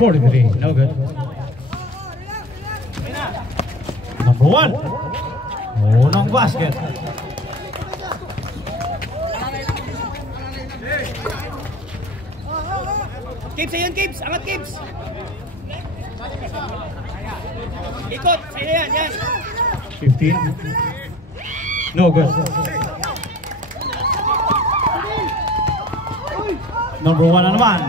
$43, no good. Number 1. Unang basket. Kips, ayan Kips, angat Kips. Ikot, sa'yo yan, yan. 15. No good. Number 1 na naman.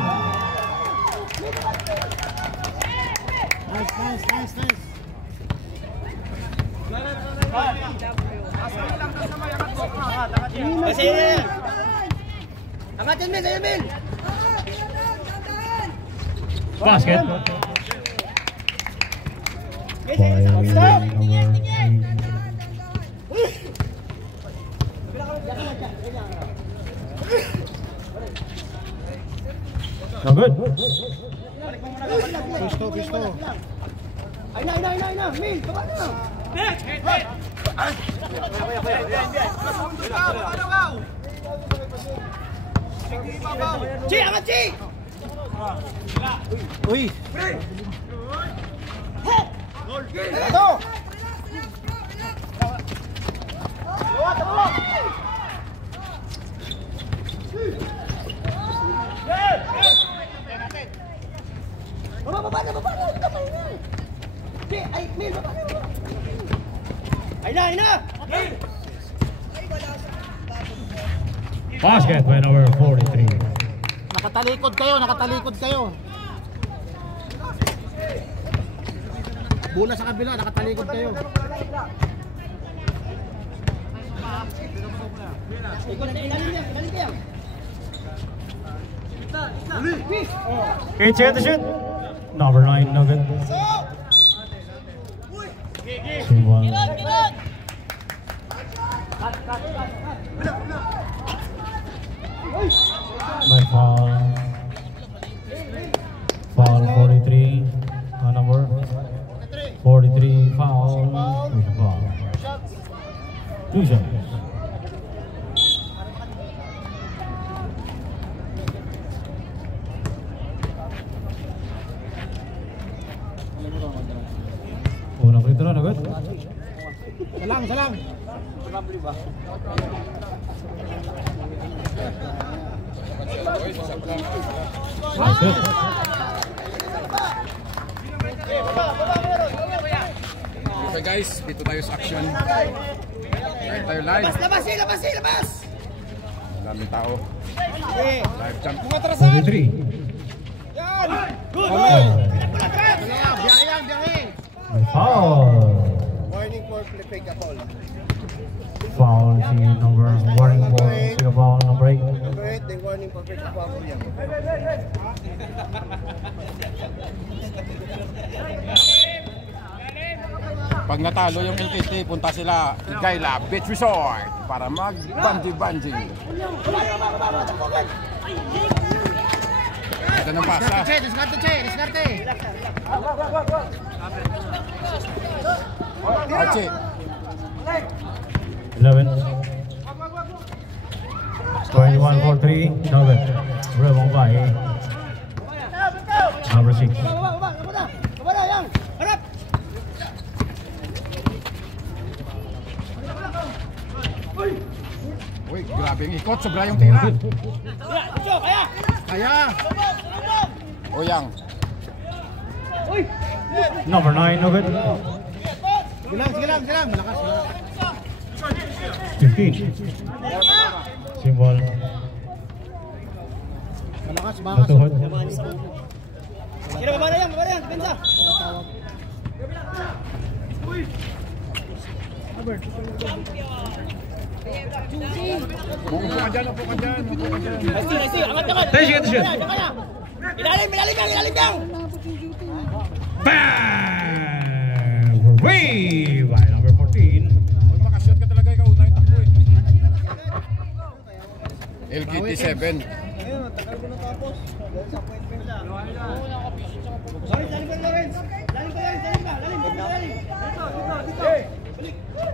Nice. Sa'yo yan. Angatin mo, sa'yo Min. Basket. Stop! No good. Pisto. Ay na, Min, baba na. Chi, angat Chi! Uy! Ito! Baba na. Chi, ay, Min, baba na. Ay na! Basket by number 43. Nakatalikod kayo. Bola sa kabila, nakatalikod kayo. Ilalim yan. 8 to shoot. Number 9, no good. My foul. Foul 43. Number 43 foul. Foul. 2 shots. Unang free throw, no good. Salang. Nice hit. Okay guys, dito tayo sa action. Right tayo live. Labas! Daming tao. Live champ. 43. Biyahe. May foul. Warning for Pegapol. Foul si number warning for Singapore number 8. Number 8, the warning for Pegapol yan. Pag natalo yung LKT, punta sila Igayla Beach Resort para mag-bungee. Ito ng pasa. Diskarte. Oche. 11. 21 for 3. No good. Rebound by number 6. Baba na, yang. Harap. Uy, grabe yung ikot. Sobra yung tira. Kaya. O yang. Number 9, no good. Sige lang. Malakas. 15. Symbol. Malakas. Natuhod. Baba na yan, depensa. Upo ka dyan. Nice, angat. Tayo, shoot. Ilalim yang. Bang! Way by number 14. Pag makashot ka talaga, ikaw una yung takbo eh. LKT 7. Ayun, tagal ko natapos. Dahil sa appointment na. Lalim.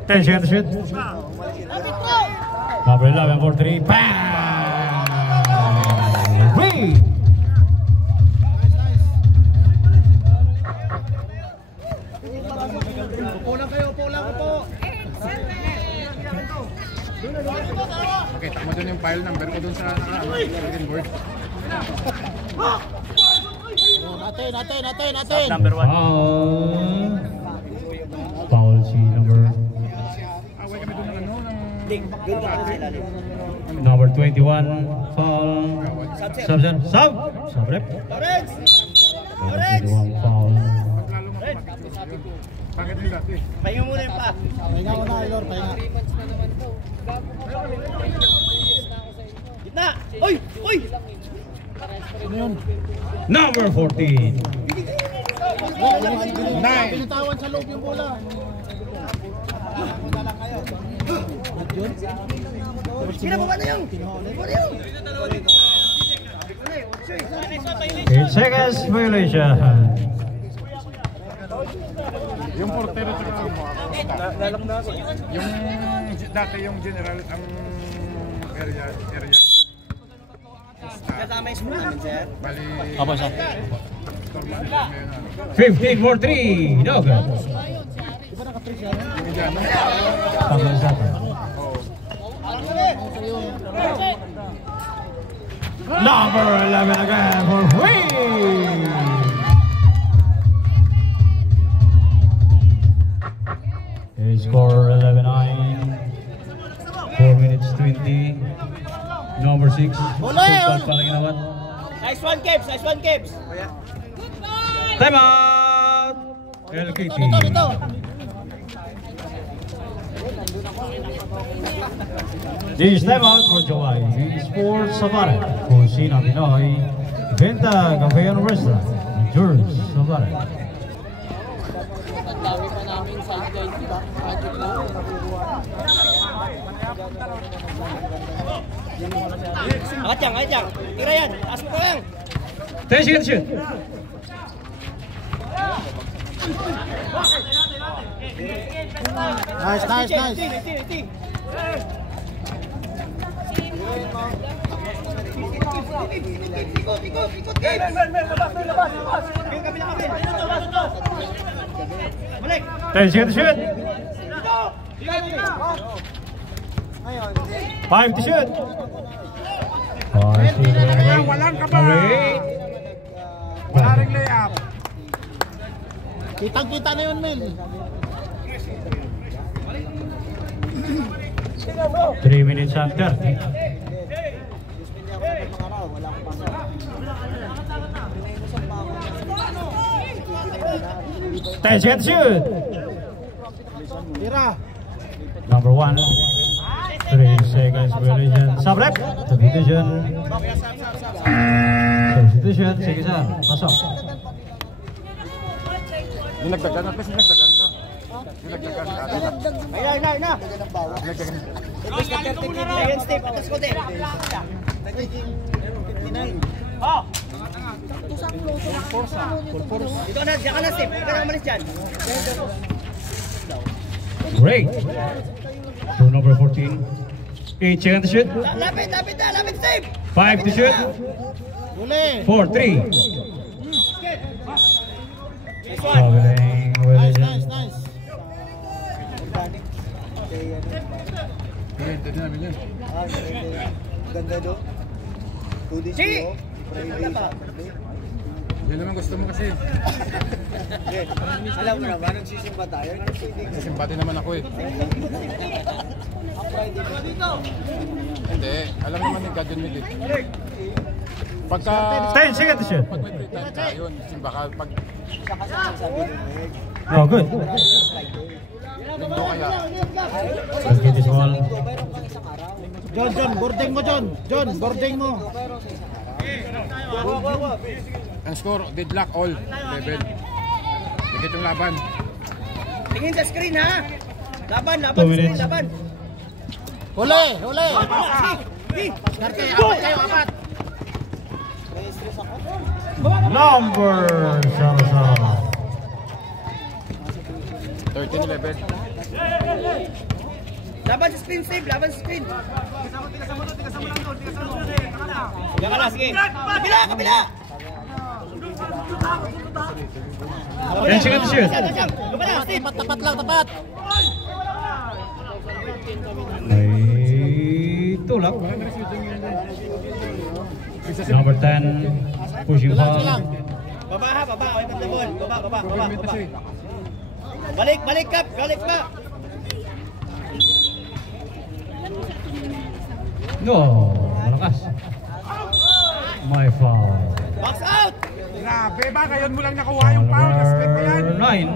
10 seconds to shoot. Number 11 for 3. Bang! Way! Upo lang kayo, upo lang, upo. Okay, takmo dun yung file number ko dun sa bulletin board. Natin. Number 1. Foul si number Away kami dun ng ano, ng... number 21. Foul. Sub rep. Number 21 foul. Lalo mapamakit. Bakit yung dati? Pahinga muna yung pa. Pahinga ko na, Lord, pahinga. Gitna! Uy! Uy! Ano yun? Number 14. Nine. Pinitawan sa loob yung bola. Sino ba na yung? 8 seconds violation. Yung portero tsaka Lalak na ako. yung dati yung general ang area Kasama yung school namin, sir. bali Apa sa? Torma nila ngayon, 15 for 3. No good. Indiano. Tama sa atin. Number 11 again for Wayne. He score 11-9. 4 minutes 20. Number 6. Football pala ginawa. Nice one, Kebs! Nice one, Kebs! Time out! LKT. This time out for July Sports Safari. Kusina Pinoy. Benta Cafe and Restaurant. George Safari. Ang dami pa namin sideline, di ba? Magic lang. Angat yan! Tira yan! Taas mo ko yan! 10 seconds shoot. Nice. Ikot, Kebs! Balik! 10 seconds shoot. 5 to shoot. Walang kaba. Wala ring layup. Kitang-kita na yun, Mel. 3 minutes and 30. Ten seconds shoot. Tira. Number 1. 3 seconds violation. Subrep. Substitution. Substitution. Sige sir. Pasok. Dinagdagan at least dinagdagan ka. Dinagdagan ka. Ayun na! Dinagdagan. Ayun, Steve! Atas ko, Steve! Oh! Dito ka na, diyan ka na, Steve! Huwag ka na umalis dyan! Great. To number 14. 8 seconds to shoot. Lapit, Steve! 5 to shoot. Uli. 4, 3. Traveling violation. Nice. Pwede namin yun. Ganda do. Si! Yun naman gusto mo kasi. Alam mo na ba, nagsisimba tayo? Simpati naman ako eh. Hindi. Alam naman ni God yun Miguel. Pagka... 10 seconds to shoot. Pag may free time ka yun, simba ka. Pag Oh, good. linggo kaya. Let's get this ball. John, boarding mo, John. John, boarding mo. Ang score, deadlock all. 11. Dikit yung laban. Tingin sa screen ha. Laban, 2 laban, screen, minutes. laban. Huli, huli. Darte, apat kayo, apat. Number Salazar. 13-11. Laban sa screen, save, laban sa screen. Diyan ka lang, sige. Kabila, kabila. 10 seconds to shoot. Kabila, Steve. Tapat lang, tapat. May tulak. Number 10, pushing foul. Baba ha, baba. Away pang labon. Baba. Balik, balik ka. No, malakas. My foul. Box out. Grabe ba? Ngayon mo lang nakuha yung foul. Na-split pa yan. Number 9.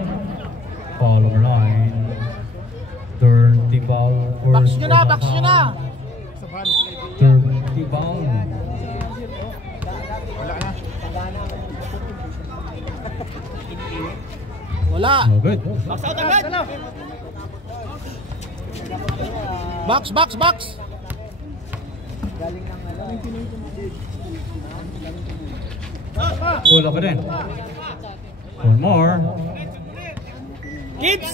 Foul number 9. Dirty foul. Box nyo na, box nyo na. Dirty foul. Wala na. Wala. No good. Box out agad. Box. Wala pa din. One more. Kids.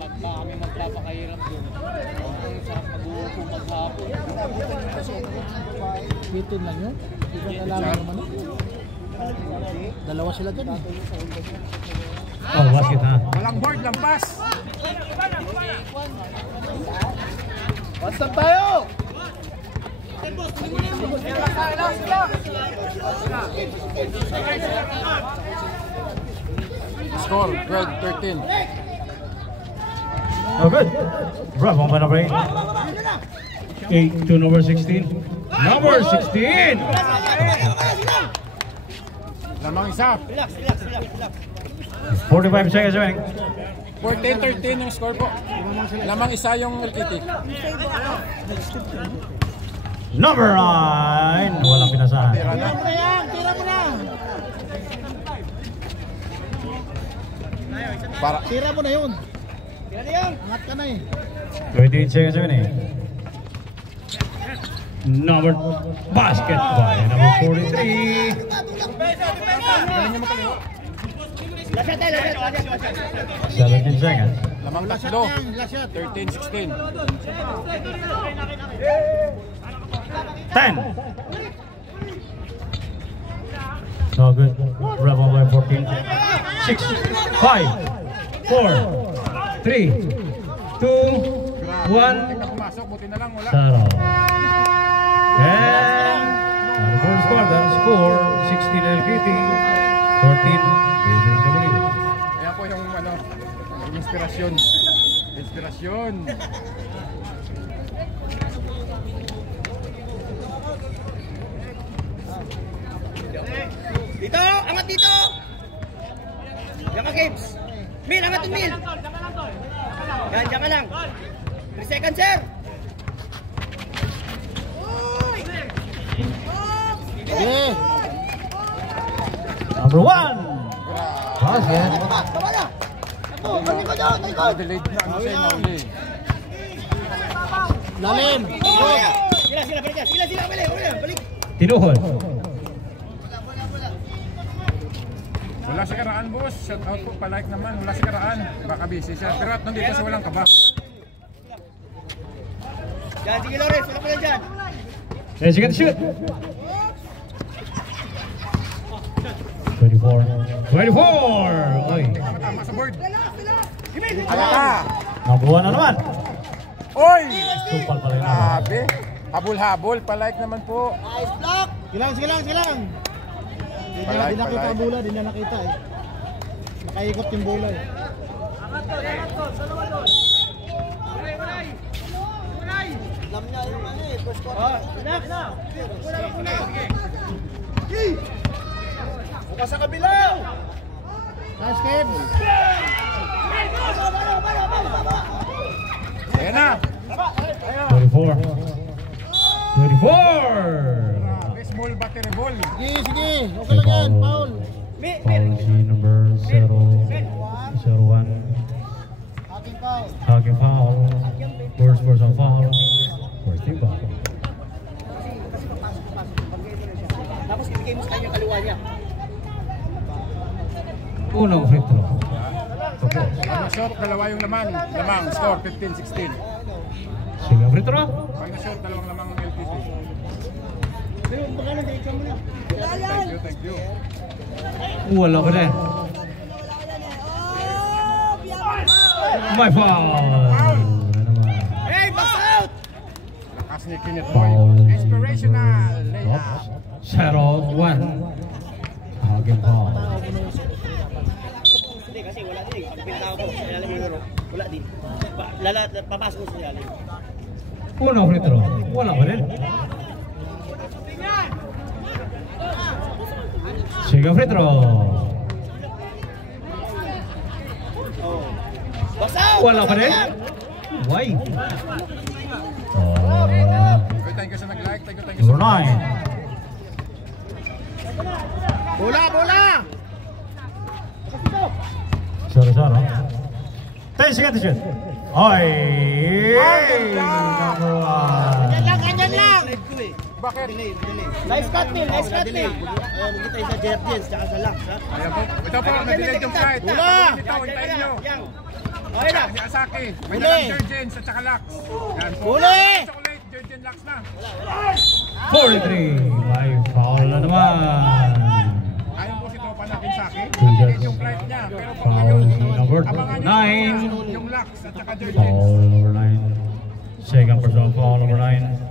Baka kami magpapakahirap doon. Ang sarap mag-uupo maghapon. Bitin lang yun. Hindi ka nalaman naman. Dalawa sila dyan eh. Oh, basket ha. Walang board, lampas. Basta tayo! Score, 12-13. No good. Bravo by number 8. 8 to number 16. Number 16! Lamang isa. Relax. 45 seconds remaining. 14-13 yung score po. Lamang isa yung LKT. Number 9. Walang pinasahan. Tira na. Tira mo na! Para. Tira mo na yun. Tira na yan. Angat ka na eh. 28 seconds remaining. Number basket by number 43. Lasat. 17 seconds. Lamang tatlo. Last shot. 13-16. 10. No good. Bravo by 14. 6, 5, 4, 3, 2, 1. Tingnan pumasok, buti na lang wala. Saro. And the first quarter score 16 LKT, 13 KJW. Ayan po yung ano, yung inspirasyon. Dito, angat dito. Diyan ka, Gibbs. Mil, angatin Mil. Yan, diyan ka lang. 3 seconds, sir. Eh, Number 1. Basket. Tama na. Ako, balik ko dyan. Delayed na ano siya nauli. lalim. Sila, balik ka. Sila, balik. Tinuhol. Wala si Karaan, boss. Shout out po, palike naman. Wala si Karaan. Baka busy siya. Pero at nandito siya walang kaba. Yan, sige Lawrence. Wala pa lang dyan. Let's get the shoot. 24. 24. Oy. Tama sa board. Gimil. Alata! Number 1 na naman. Oy! Supal pala yun. Grabe. Habol-habol. Palike naman po. Nice block. Sige lang. Di Palike, nakita palike. ang bola, di na nakita eh. Nakaikot yung bola eh. Relax. Bukas sa kabila! Nice game! Ayan na. 24. 24. Grabe, small battery ball. Sige. Okay lang yan, foul. Foul si number Hugging foul. First personal foul. First team foul. Tapos ibigay mo sa kanya kaliwa niya. Unang free throw. Pag shot, dalawa yung lamang. Lamang, score 15-16. Sige, free throw. Pag na-shot, dalawang lamang ng LTT. Thank you. Wala pa rin. May foul. Hey, box out! Lakas ni Kenneth Boy. Inspirational. Layup. 0-1. Hugging foul. Hindi kasi wala din. Pag pinatawag ko, ilalim yung laro. Wala din. Papasok mo sa ilalim. Unang free throw. Wala pa rin. Sige, free throw. Box out! Wala pa rin. Why? Thank you sa nag-like. Thank you Number sa 9. Bola! Sorry. 10 seconds to shoot. Ay! Number 1. Ganyan lang! Bakit? Nice cut, Neil! Nice cut, Neil! Ayan, kita yung sa Jergens, tsaka sa Lux, ha? Ayan po. Ito po, na-delay yung flight. Bola! Ito, hintayin nyo. Yang! Okay na! Si Asaki. May Huli! dalang Jergens at saka Lux. Yan po. Huli! Chocolate, Jergens, Lux na. 43. May foul na naman. Ayaw po si tropa natin sa akin. Two Delay shots. yung flight niya. Pero po Foul ngayon, number abangan nyo 9. yung Lux at saka Jergens. Foul number 9. Second personal foul number 9.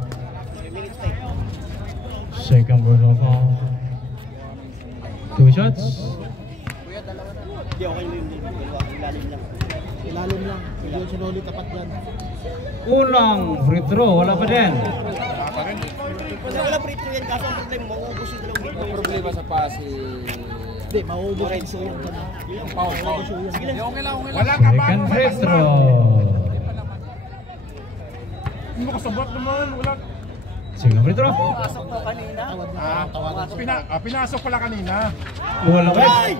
Second personal foul. 2 shots. Hindi, okay yung ilalim lang. Ilalim lang. Hindi siya ulit tapat yan. Unang free throw. Wala pa din. Wala pa rin. Wala prito yan, kaso ang problema, mauubos yung dalawang bit. Ang problema sa pasi. Hindi, mauubos yung show yan. Yung foul. Okay lang. Wala ka ba? Second free throw. Hindi mo kasabot naman. Wala. Second free throw. Pasok ko kanina. Pinasok pala kanina. Wala pa rin.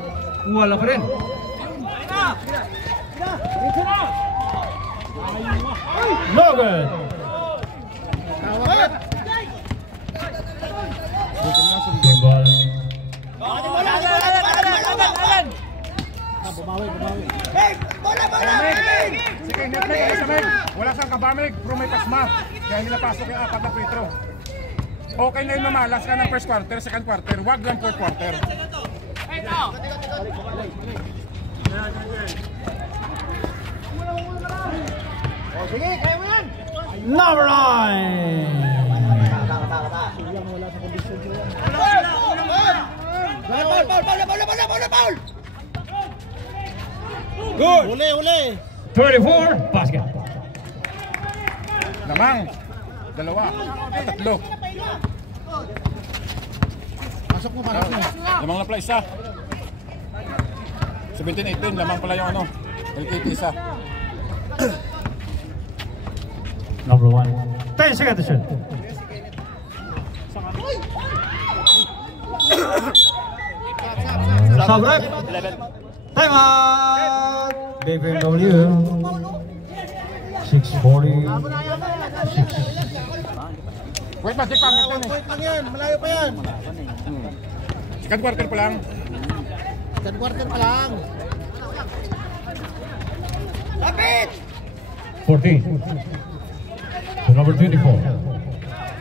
Wala pa rin. No good. Game ball. Bumawi. Hey! Bola! Sige, net-net. Wala siyang kabamig. Pero may pasma. Kaya hindi napasok yung 4 na free throw. Okay na yung mamalas ka ng first quarter, second quarter. Wag lang fourth quarter. Sige, kaya mo yan! Number 9. Wala sa kondisyon siya yan. Foul! Good! Uli! 24. Basket. Lamang. Dalawa. Tatlo. Pasok mo. Lamang na pala isa. 17-18. Lamang pala yung LKT isa. Number 1. 10 seconds to shoot. Stop break. Time out. BPMW. 6:46. Wait, magic pang ito eh. Wait lang yan, malayo pa yan. Second quarter pa lang. Second quarter pa lang. Lapit! 14. To number 24.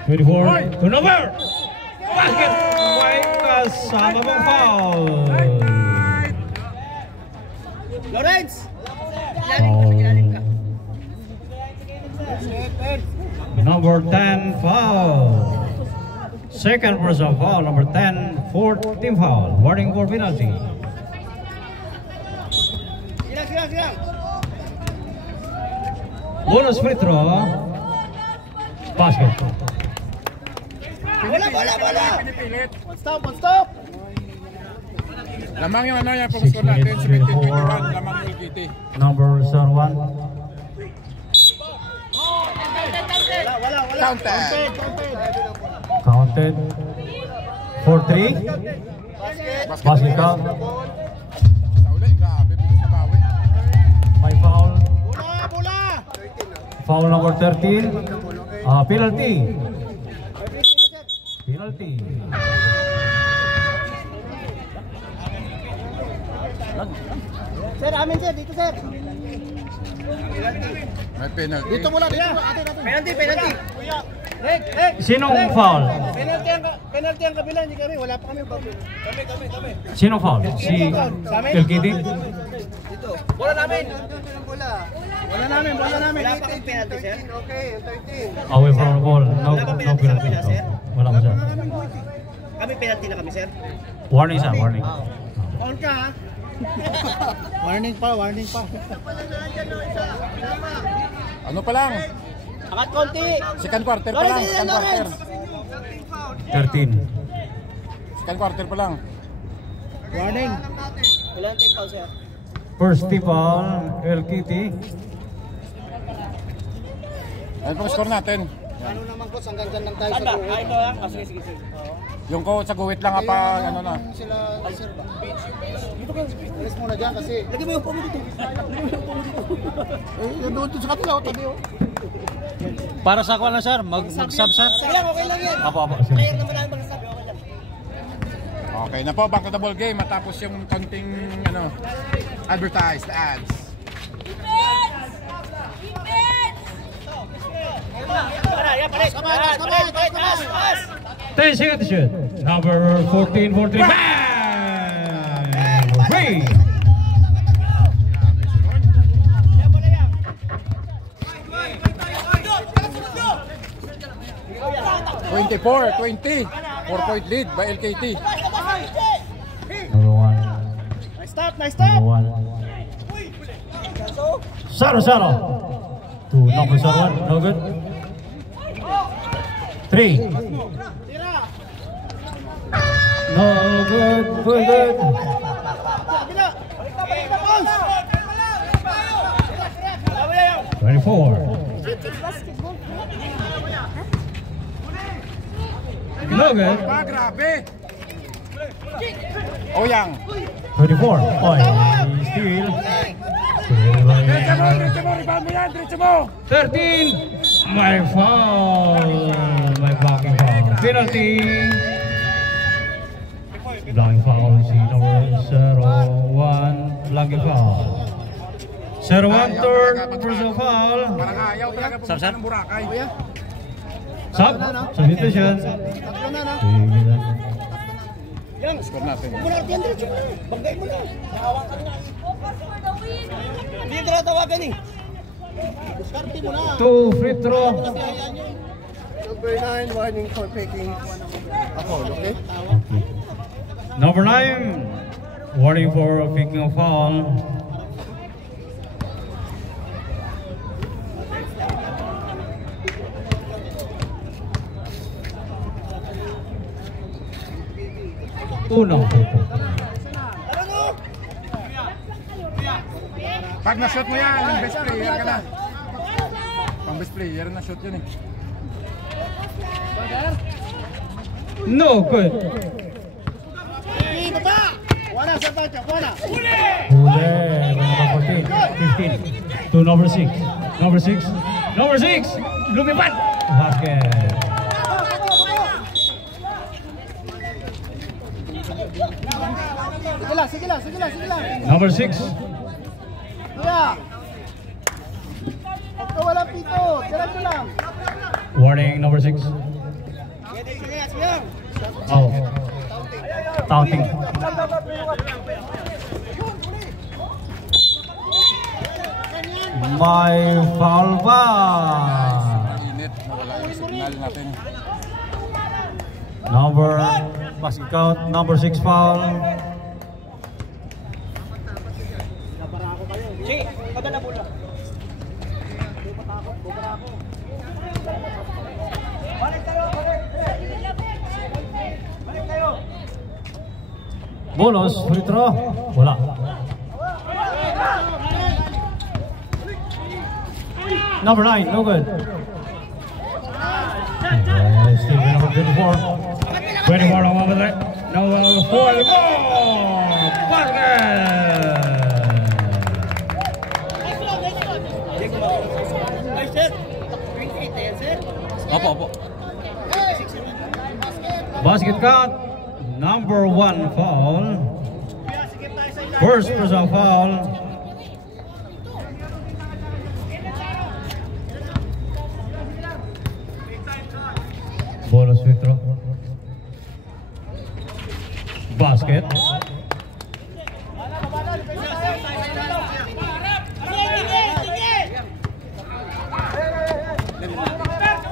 24 to number. Basket. May kasama mong foul. Lawrence! Ilalim ka. Number 10 foul. Second personal foul. Number 10. Fourth team foul. Warning for penalty. Silang. Bonus free throw. Basket. Bola! Pinipilit. Stop! Lamang yung yung pang-score natin. 17-21. Lamang yung LKT. Number 1. Wala. Counted. Counted. 4-3. Basket count. Sa uli, grabe. Bilis na bawi. May foul. Bola! Foul number 13. Penalty. Penalty. Sir, amin sir, dito sir. May penalty. Dito muna, dito. Ate. Penalty, penalty. Rek. Sinong foul? Penalty ang kabila, hindi kami. Wala pa kami problem. Kami. Sinong foul? Si LKT? Bola namin. Wala namin. Wala pa kang penalty, sir. Away from the ball. No penalty. Wala mo siya. Kami penalty na kami, sir. Warning siya, warning. On ka ha. Warning pa. Ano pa lang? Angat konti. Second quarter pa lang. Second quarter. 13. Second quarter pa lang. Warning. Wala natin foul, sir. First tip foul, LKT. Ano pang score natin? Ano naman coach, hanggang dyan lang tayo sa Saan ba? buhay. Ito lang. Sige, sir. Yung ko sa guwit lang pa ano na. Sila sir ba? Dito ka, alis muna dyan kasi. Lagi mo yung pomo dito. Doon sa kanila, tabi oh. Para sa ako na sir, mag-sub sir. Sige lang, okay lang yan. Apo. Player naman namin magsasabi, okay lang. Okay na po, back to the ball game matapos yung konting advertised ads. Sabay. 10 seconds to shoot. Number 14, 43. Bang! Free! 24-20. 4-point lead by LKT. Number 1. Nice stop. Number 1. Saro. To number 1. No good. 3. No good. Good. 24. No good. Pa, grabe. Oyang. 24. Oy, steal. Diretso mo, rebound mo yan, diretso mo. 13. My foul. My blocking foul. Penalty. Blocking foul si number 01. Blocking foul. 01 third personal foul. Parang ayaw talaga pumunta ng Boracay. Sub. Substitution. Score natin. Bagay mo na. Hindi ko na tawagan eh. 2 free throw. Number 9, warning for taking a foul, okay? Number 9. Warning for picking a foul. Unang puto. Pag na-shoot mo yan, best player ka na. Pang best player na shoot yun eh. No good. Wala sa tacho, wala. Huli. Number 14, 15. To number 6. Number 6. Number 6. Lumipat. Basket. Sige lang. Number 6. Kuya. Pagka wala pito, diretso lang. Warning number 6. Oh. Taunting. May foul ba? Init, nawala yung signal natin. Number basket count number 6 foul. Sige, padala bola. Balik tayo. Bonus free throw. Wala. Number 9, no good. Still number 24. 24 over there. Number 4. Basket. Nice set. Basket count, number 1 foul. First personal foul. Bonus free throw. Basket.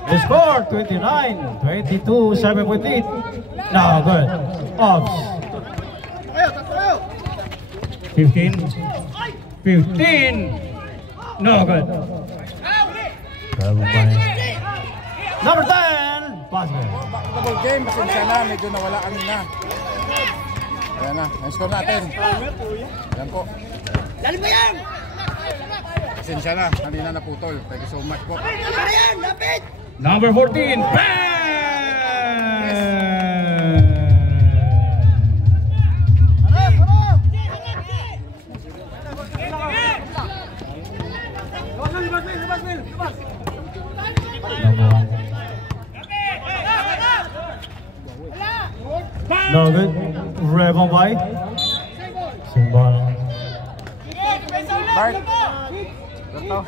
The score 29-22, 7.8. No good. Off. 15. 15. No good. Number 10. Basket. Double game, pasensya na, medyo nawala kanina. Ayan na, ang score natin. Ayan po. Lalim mo yan! Pasensya na, kanina naputol. Thank you so much po. Ayan, lapit! Number 14. Bang! No good. Rebound by Simbal. Bart, Berto,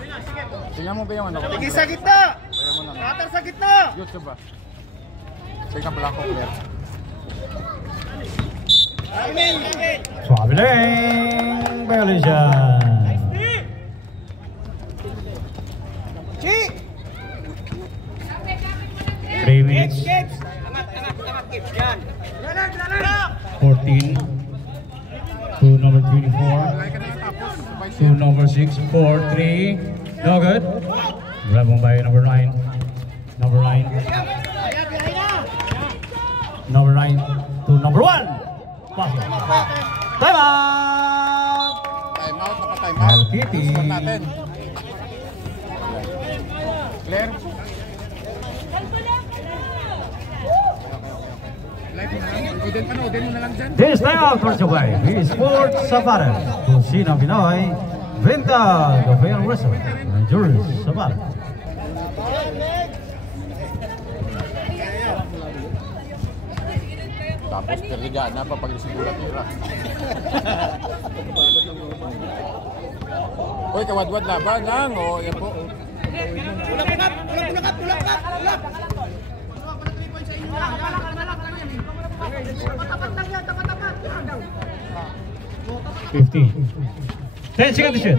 tingnan mo ba yung ano ko? Tingin sa gitna! Katar sa gitna! YouTube ba? Tingnan pala ako, player. Suave lang. Belgian. Chi! 3 minutes. Angat, Kips, yan. 14 to number 24 to number 6 4-3 no good. Rebound by number 9 number 9 to number 1 basket. Time out. Time out, napa-time out. Kitty. Score natin. Claire. Udin mo na lang dyan. This time out for July, Sports Safari. Kusina Pinoy, Venta, Cafe and Restaurant, and Jules Safari. Tapos perliga na pa pag sigulat nila. Uy, kawadwad laban lang. O, yan po. Tulak! 15. 10 seconds to shoot.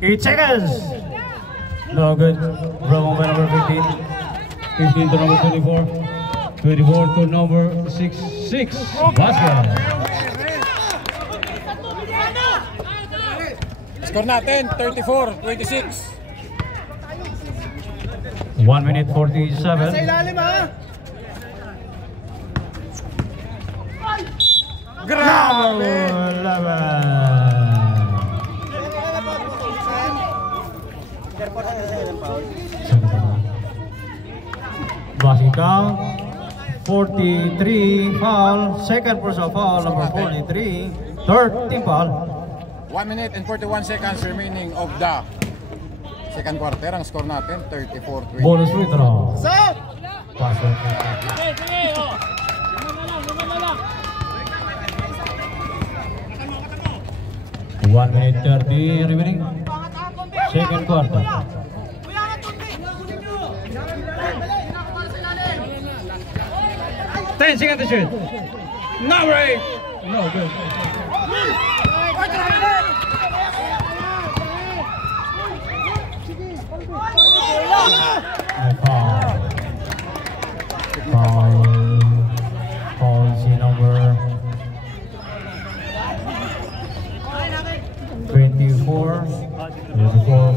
Eight seconds. No good. Wrong by number 15. 15 to number 24. 24 to number 6. Basket. Score natin, 34-26. 1 minute 47. Sa ilalim, ha? Grabe! 11. Basket count 43 foul, second personal foul number 43, third team foul. 1 minute and 41 seconds remaining of the second quarter. Ang score natin, 34-20. Bonus free throw. Stop! Basket. One minute 30 remaining. Second quarter. 10 seconds to shoot. Number 8. No good. Policy number 24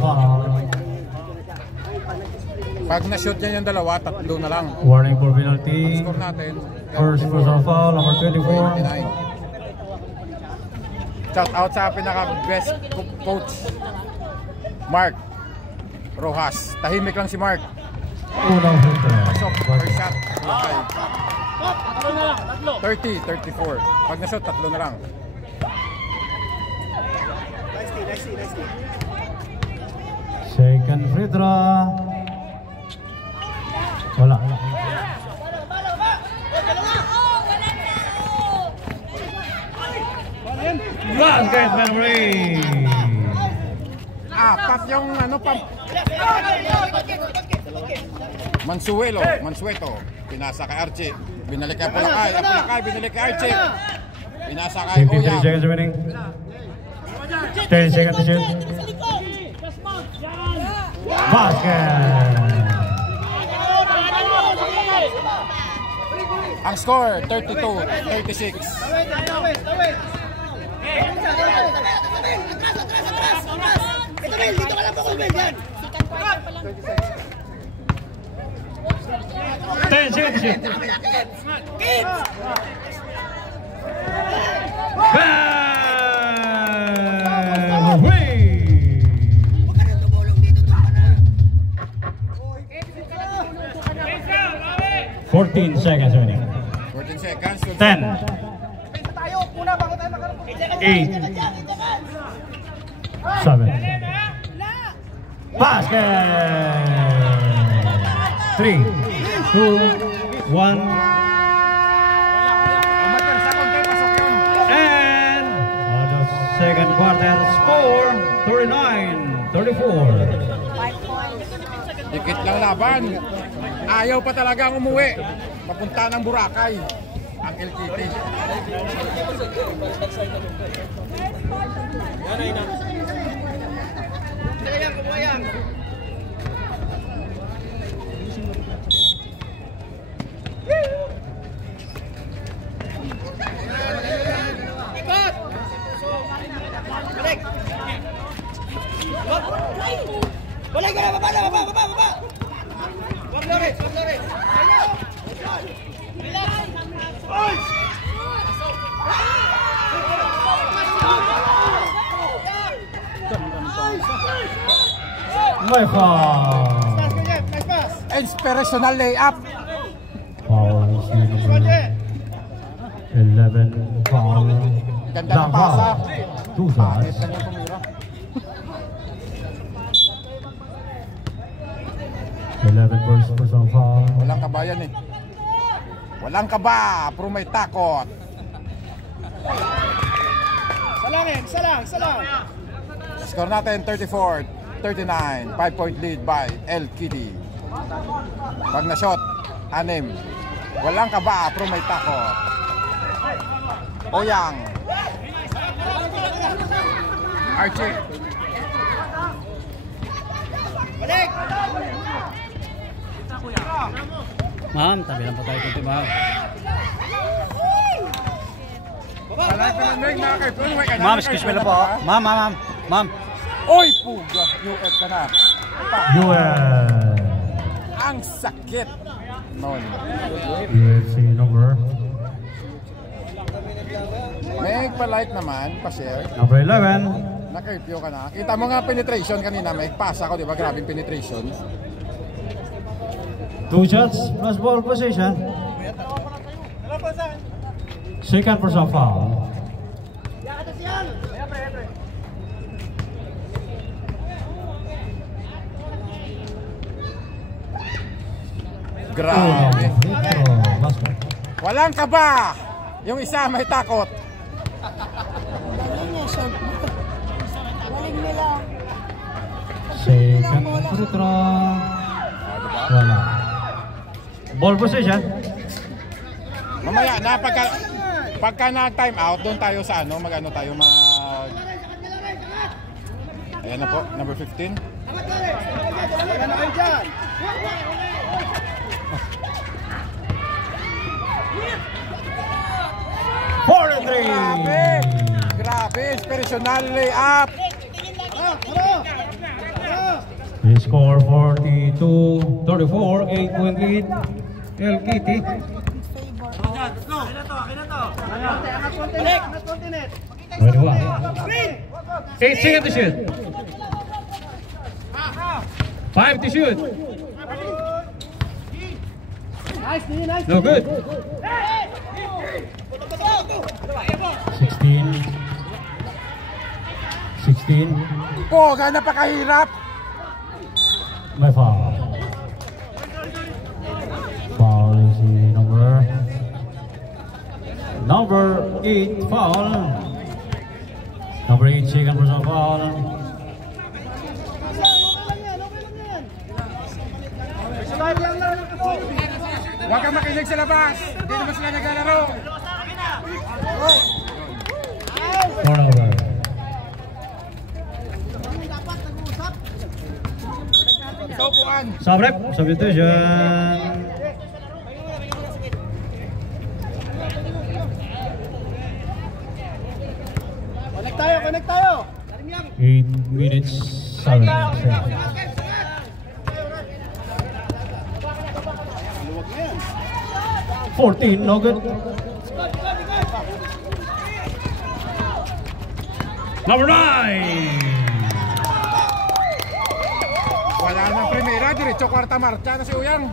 foul. Pag na-shoot niya yung dalawa, tatlo na lang. Warning for penalty. Score natin, First personal foul number 24. 29. Shout out sa pinaka-best coach, Mark Rojas. Tahimik lang si Mark. Unang free throw. Pasok, first shot. Okay. 30-34. Pag na-shot, 3 na lang. Nice D. Second free throw. Wala. Basket memory. Apat yung ano pa. Mansueto. Pinasa kay Archie. Binalik kay Apulakay. Binalik kay Archie. Pinasa kay 53 Oyang. seconds remaining. 10 seconds to shoot. Basket. Ang score, 32-36. Ito, Mel, dito ka lang po, Mel, yan. 10 seconds to shoot. Kids! Away. 14 seconds remaining. 14 seconds. 10. 8. 7. Basket. 3, 2, 1. And on the second quarter, score 39-34. Dikit lang laban. Ayaw pa talagang umuwi. Papunta ng Boracay. Ang LKT. Kumayang. Ikot! Balik! Balik ka na! Baba! Wag Loris! My foul. Nice pass! Inspirational layup. Foul. 11 foul. Ganda ng pasa. 2 shots. Personal foul. Walang kabayan eh. Walang kaba. Pero may takot. Isa lang. Score natin 34-39. 5-point lead by LKT. Pag na-shot, 6. Walang kaba. Pero may takot. Oyang. Archie. Balik! Ma'am, tabi lang po tayo dito, ma'am. Ma'am, excuse me lang po. Ma'am. Oy, puga. UF ka na. UF. Ang sakit. Noon. UFC number. May pa-like naman, pa-share. Number 11. Naka-review ka na. Kita mo nga penetration kanina. May pasa ko, di ba? Grabing penetration. 2 shots plus ball position. Second personal foul. Grabe. Basket. Walang kaba. Yung isa may takot. Second free throw. Wala. Ball position. Mamaya na pagka na-time out, doon tayo sa ano, mag-ano tayo Ayan na po, number 15. Wala na kayo dyan! Grabe, inspirational layup. He score 42-34, 8-point lead. LKT. Balik! 8 seconds to shoot. 5 to shoot. No good. 16. 16. Oh, gana pa kahirap. May foul. Foul is the number 8 foul. Number 8 second personal foul. Huwag kang makinig sa labas. Hindi naman sila naglalaro. Turnover. Sabrep, substitution. Connect tayo. 8 minutes, 7 seconds. 14, no good. Number 9. Wala nang primera, diretso kwarta marcha na si Uyang.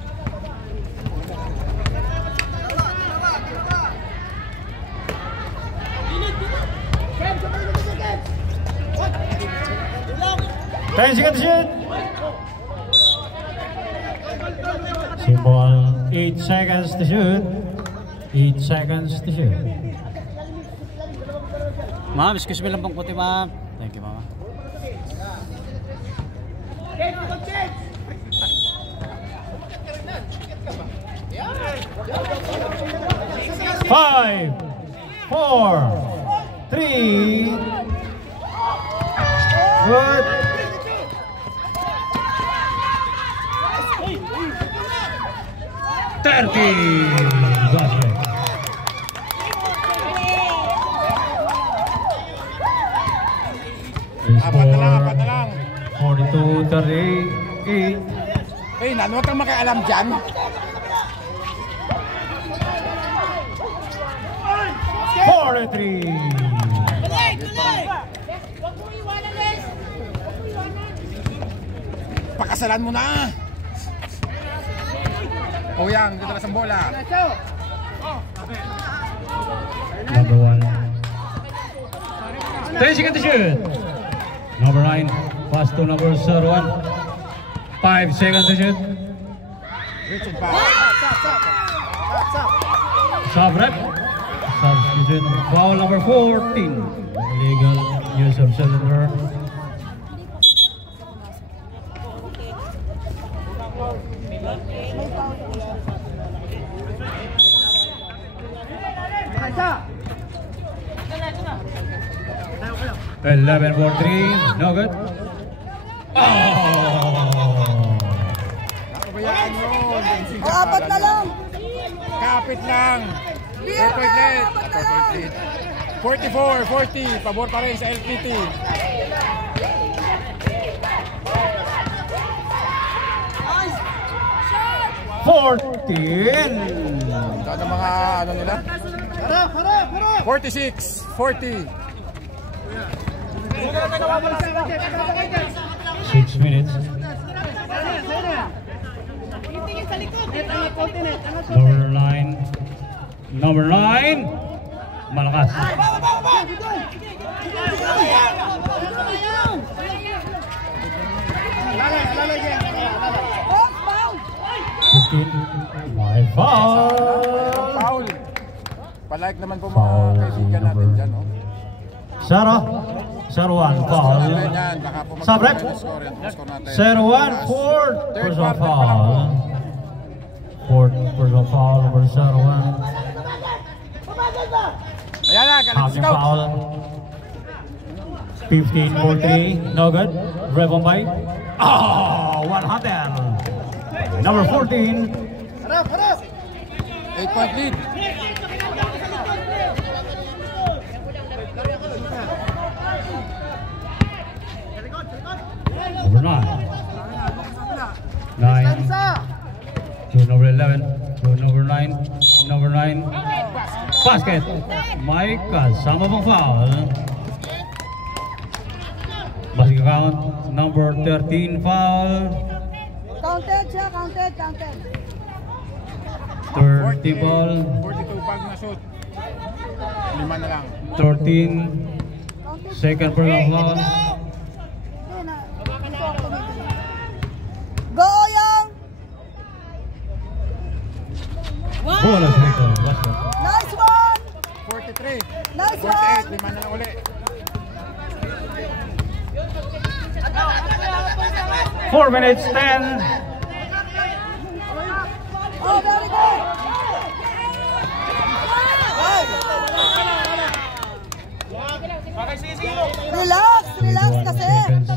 Ten seconds to shoot. Symbol 8 seconds to shoot. 8 seconds to shoot. Ma'am, excuse me lang pang puti, ma'am. Thank you, ma'am. Five, 4, 3. Good. 30. Basket. Apat na lang. 42, 38. Eh, huwag kang makialam dyan. 43. Pakasalan mo na. Uyang, dito na sa bola. Number 1. 10 seconds to shoot. Number 9. Pass to number 01. 5 seconds to shoot. Richard pa. Sabrep. Substitution. Foul number 14. Illegal use of cylinder. Eleven for 3, no good. Nakabayaan yun. Apat na lang. Kapit lang. 44, 40. Pabor pa rin sa LPT. Ano mga ano nila? 46, 40. 6 minutes. Number 9. Number 9. Malakas. 15. My foul. Foul. Palike naman po Foul mga kaibigan natin dyan. Oh. Zero. 0-1 foul. Sabrep. 0-1 Ford. Personal foul. Ford personal foul number 0-1. Ayan na, galing Housing scout. foul. 15 for 3. No good. Rebel by. Oh, 100. Number 14. 8-point lead. Number 9. 9. To number 11. To number 9. Number 9. Basket. Mike kasama pang foul. Basket count. Number 13 foul. Counted siya, counted. Third team ball. 42 pag na shoot. 5 na lang. 13. Second personal foul. Go, Young! Bola dito. Basket. Nice one! 43. Nice 48. one! 5 na lang uli. 4 minutes 10. Oh, very good! Relax, relax 21 kasi. seconds.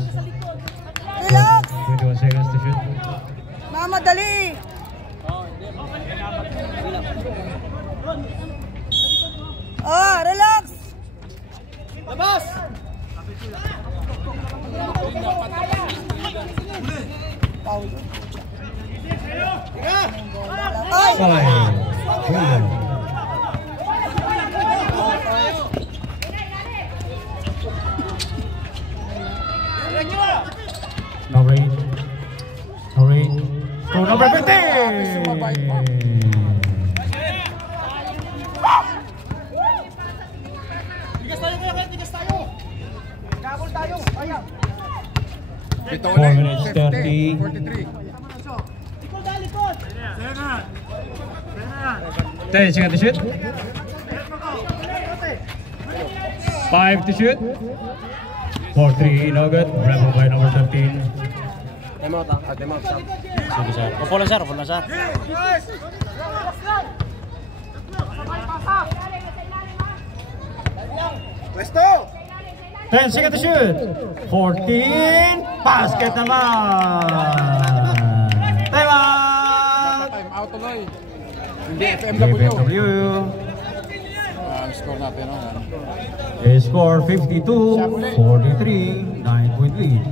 Relax. 21 seconds to shoot. Mamadali. Oh, relax. Labas! Foul. Ay! 5. Window. Number 8. Number 8. Score number 50. Tigas tayo kaya, tigas tayo! Gabol tayo! Ayan! Dito 4 ulit. minutes 30. 43. 10 seconds to shoot. 5 to shoot. 4-3, no good. Bravo by number 13. Time out, ah. Time out, stop. Sige, sir. Upo lang, sir. Upo lang, sir. Pwesto! 10 seconds to shoot. 14. Basket naman. Time out. Time out tuloy. Hindi FMW. FMW. Ang score natin, no? They score 52, 43, 9-point lead.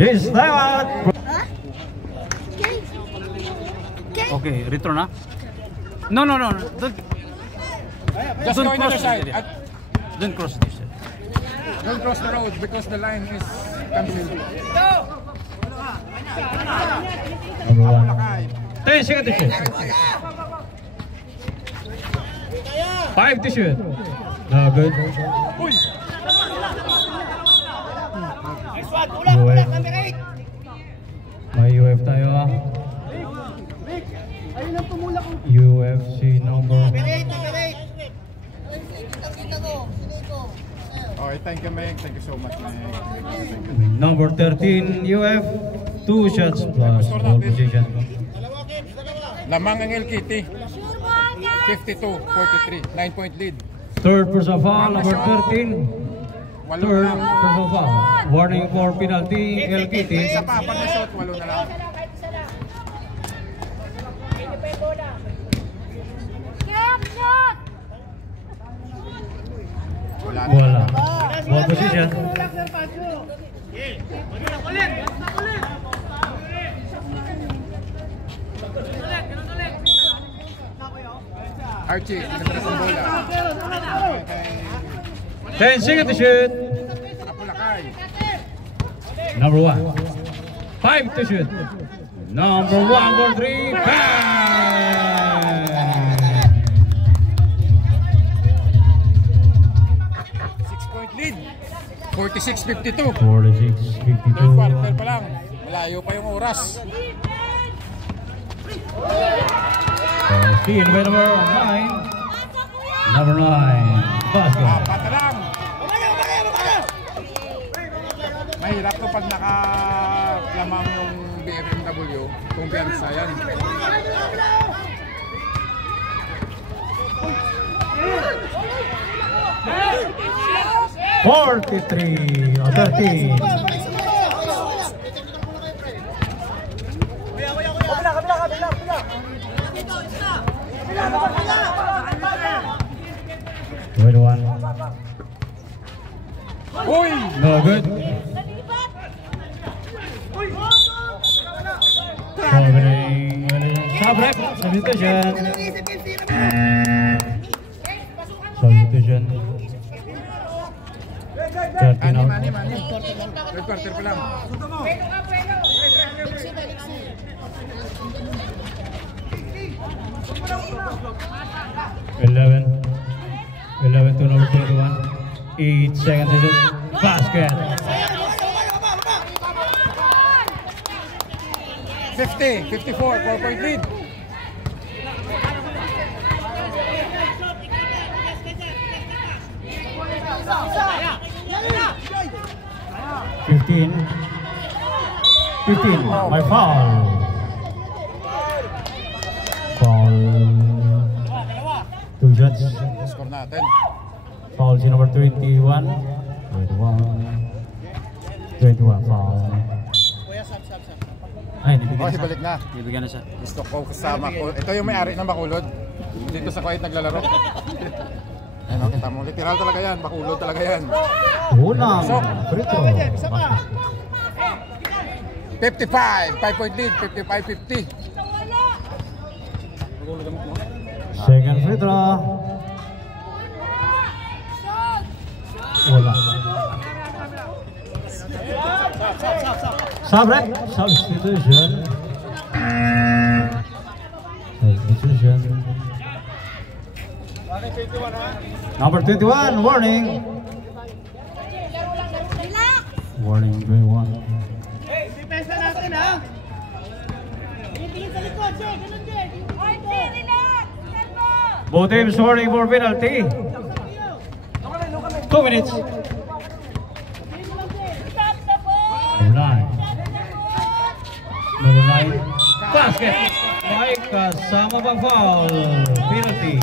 This time out. Okay, return, ha? No. Don't Just go in the other side. don't cross this. Don't cross the road because the line is cancelled. Number 1. Lakay. 10 seconds to shoot. 5 to shoot. No good. Uy! Nice one! Tulak! Number 8! May UF tayo ah. UFC number Number 8! Okay, thank you, Meg. Thank you so much, Meg. Thank you. number 13 UF. 2 shots plus ball position. Lamang ang LKT. 52-43. 9-point lead. Third personal foul, number 13. Walo Third na lang. personal foul. Warning for penalty, LKT. Isa pa, pag na-shot, 8 na lang. Wala na. Wala. Ball position. Archie, nagtras ang bola. 10 seconds to shoot. Kapulakay. Number 1. 5 to shoot. Number 1 for 3. Bang! 6-point lead. 46-52. 46-52. Third quarter pa lang. Malayo pa yung oras. Seen by number 9. Number 9. Basket. Apat na lang. Mahirap to pag nakalamang yung BFMW. Kung piyansa yan. $43 or 13. Uy! No good. Sabrek, substitution. Substitution. 13 out. Anim. Third quarter pa lang. 11 to number 21. 8 seconds in it. Basket. 50, 54, 4-point lead. Fifteen. My foul. Foul. 2 shots. Score natin. Foul si number 21. 21 foul. Ay, Oh, ibalik na. Ibigyan na siya. Gusto ko kasama ko. Ito yung may-ari ng Bacolod. Dito sa Kuwait naglalaro. Ayun, kita mo. Literal talaga yan. Bacolod talaga yan. Unang free throw. 55, 5-point lead. 55-50. Second free throw. Wala. Sabrek. Substitution. Number 21, warning. Warning, 21. Depensa natin ha. Both teams warning for penalty. 2 minutes. 9. Basket. May kasama pang foul. Penalty.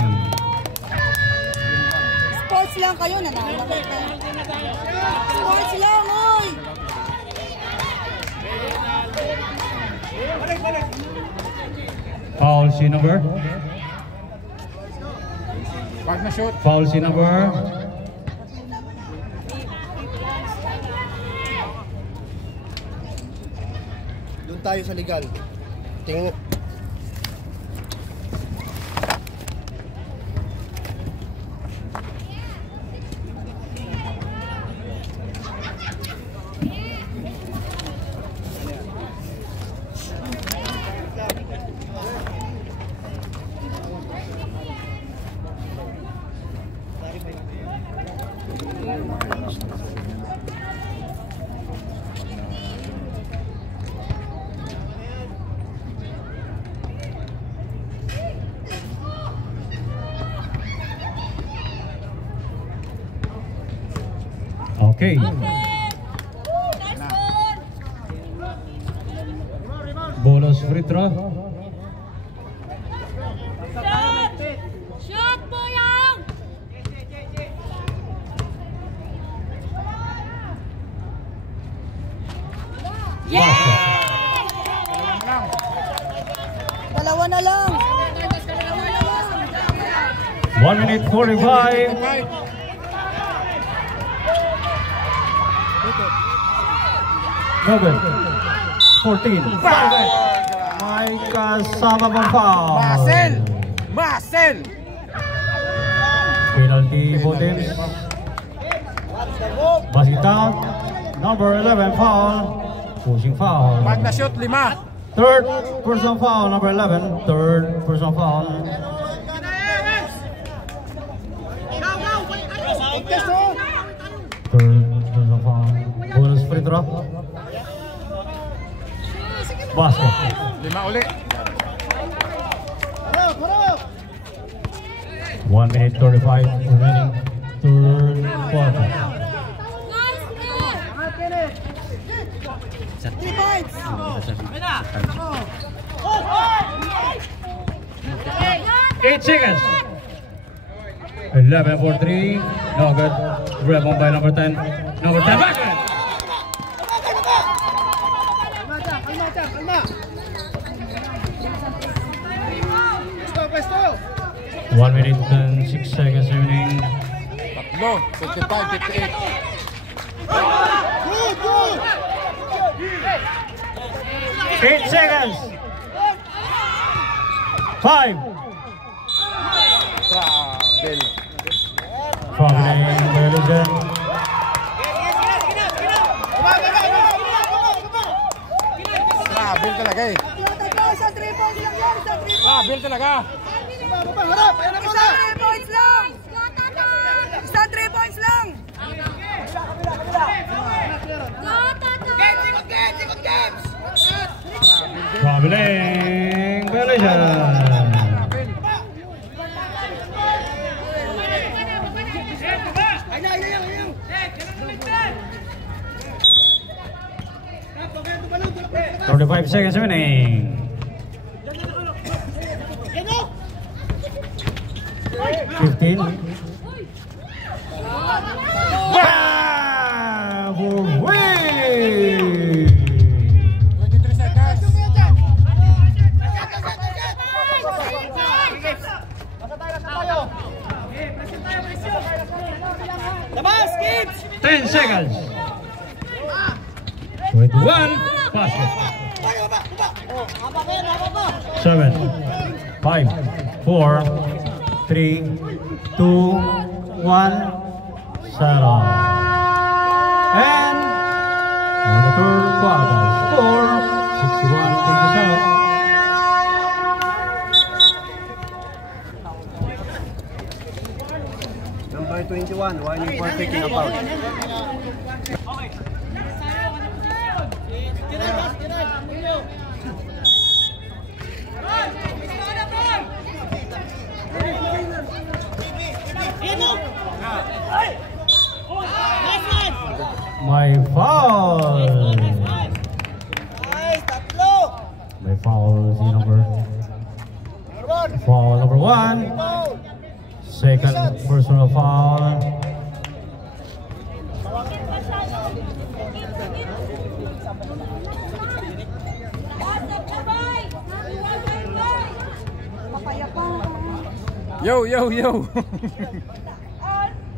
Sports lang kayo, nananakit na. Sports lang, oy! Foul si number. Pag na shoot. Foul si number. Doon tayo sa legal. Tingnan. Okay. Bonus free throw. Shot po yang! Dalawa na lang. 1 minute 45. Number 14. May kasama pang foul. Marcel! Penalty both teams. Basket count. Number 11 foul. Pushing foul. Pag na shoot, 5. Third personal foul, number 11. Third personal foul. Third personal foul. Bonus free throw. Basket. 5 uli. 1 minute 35 remaining. Third quarter. 3 points. 8 seconds. 11 for 3. No good. Rebound by number 10. Number 10 basket. Kalma. 1 minute and 6 seconds remaining. Tatlo, 55, 58. Good. 8 seconds. 5. Travel. Traveling Belgium. Travel talaga eh. Tatlo, isang 3 points lang yan. Isa 3 points. Bill talaga. Harap! Ayan na muna! Isa 3 points lang. Isa 3 points lang. Traveling violation. Ay na. 35 seconds remaining. 15. For win! 23 seconds. Labas, kids! 10 seconds. 21. Basket. 7, 5, 4, 3, 2, 1, settle. And on the third quarter, score 61-57. Number 21, whining for taking a foul. My foul. My foul is number. Foul number 1. Second personal foul. Yo.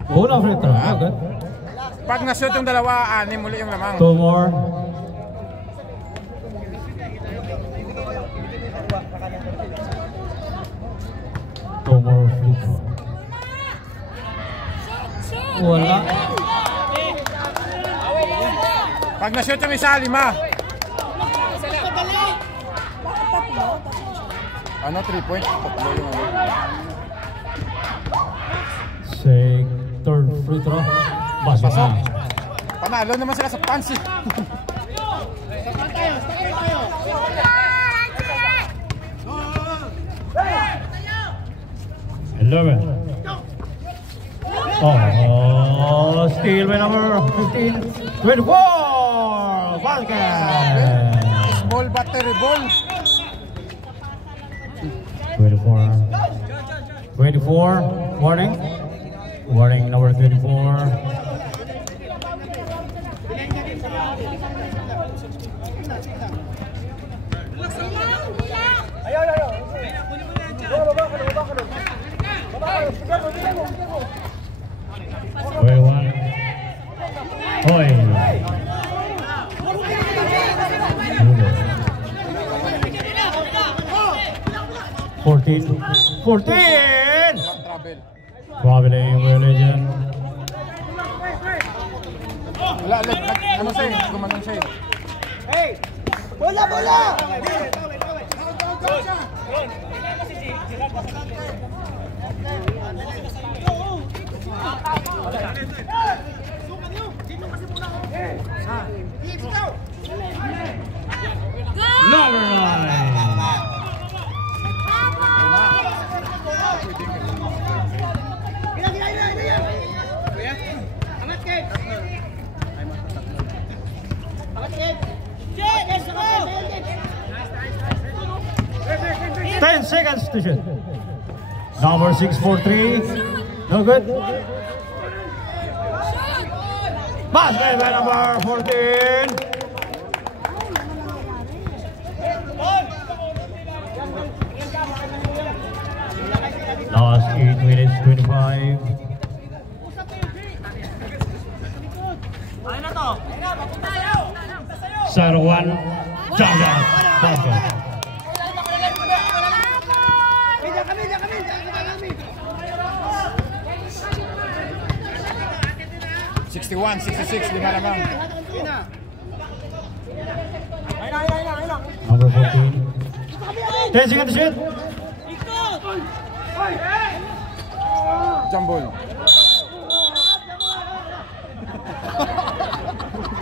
Una free throw. Okay. Pag na-shoot yung dalawa, 6 muli yung lamang. 2 more. Free throw. Wala. Pag na-shoot yung isa, 5. Ano, 3 points? Tatlo yung ano. Say third free throw. Basket na. Panalo naman sila sa pansi. Oh, steal by number 15. 24. Basket. Ball battery ball. 24. Warning. Warning number 24. Oi. 14. Traveling violation. Wala, ano sa'yo? Gumanon sa'yo. Hey! Bola! Number 9. Angat, kids! 10 seconds to shoot. Number 6 for 3. No good. Basket by number 14. Last 8 minutes 25. Saro 1. Jump shot. Basket. 61, 66, 5 lamang. Number 14. 10 seconds to shoot. Jambol.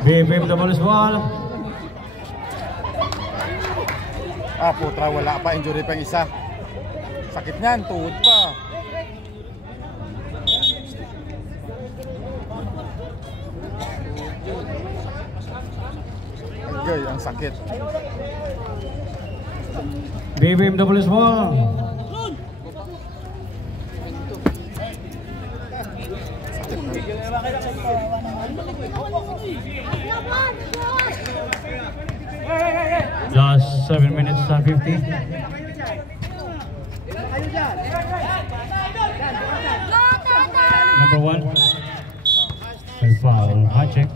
BFF double is ball. Ah, putra, wala pa. Injury pa yung isa. Sakit niyan, tuhod pa. Agay, ang sakit. BFF double is ball. Last 7 minutes and 50. Number 1. And foul. High check.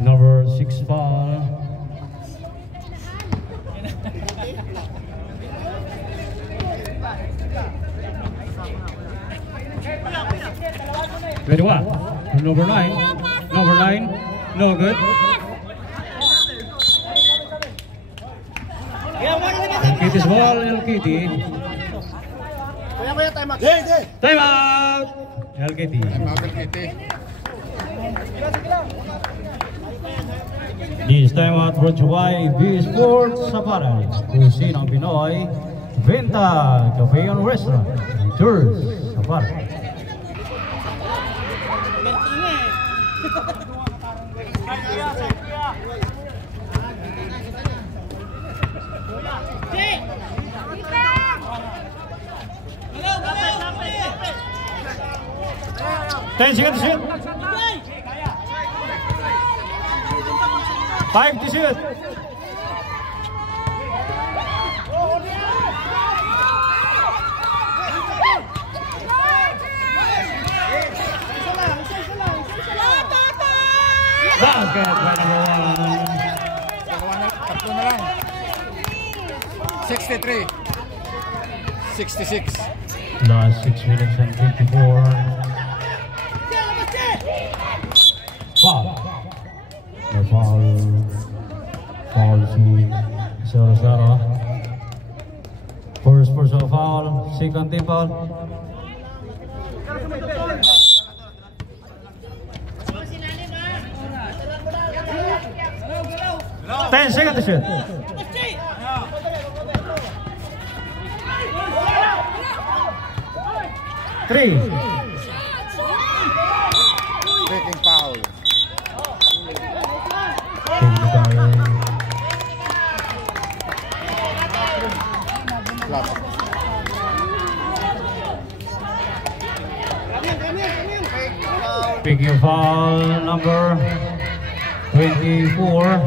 Number 6 foul. Very well. Number 9. Number 9. No good. Kitty's ball, LKT. Time out! LKT. This time out brought to you by B Sports Apparel. Kusina ang Pinoy. Venta, Cafe and Restaurant. Tours Apparel. Ten seconds to shoot. 5 to shoot. Basket by number 1. Tatlo na lang. 63. 66. Last 6 minutes and 54. Foul. The foul. Foul si Sarasara. First personal foul. Second team foul. Ten seconds to shoot. Three. Breaking foul. Flat. Picking foul number 24.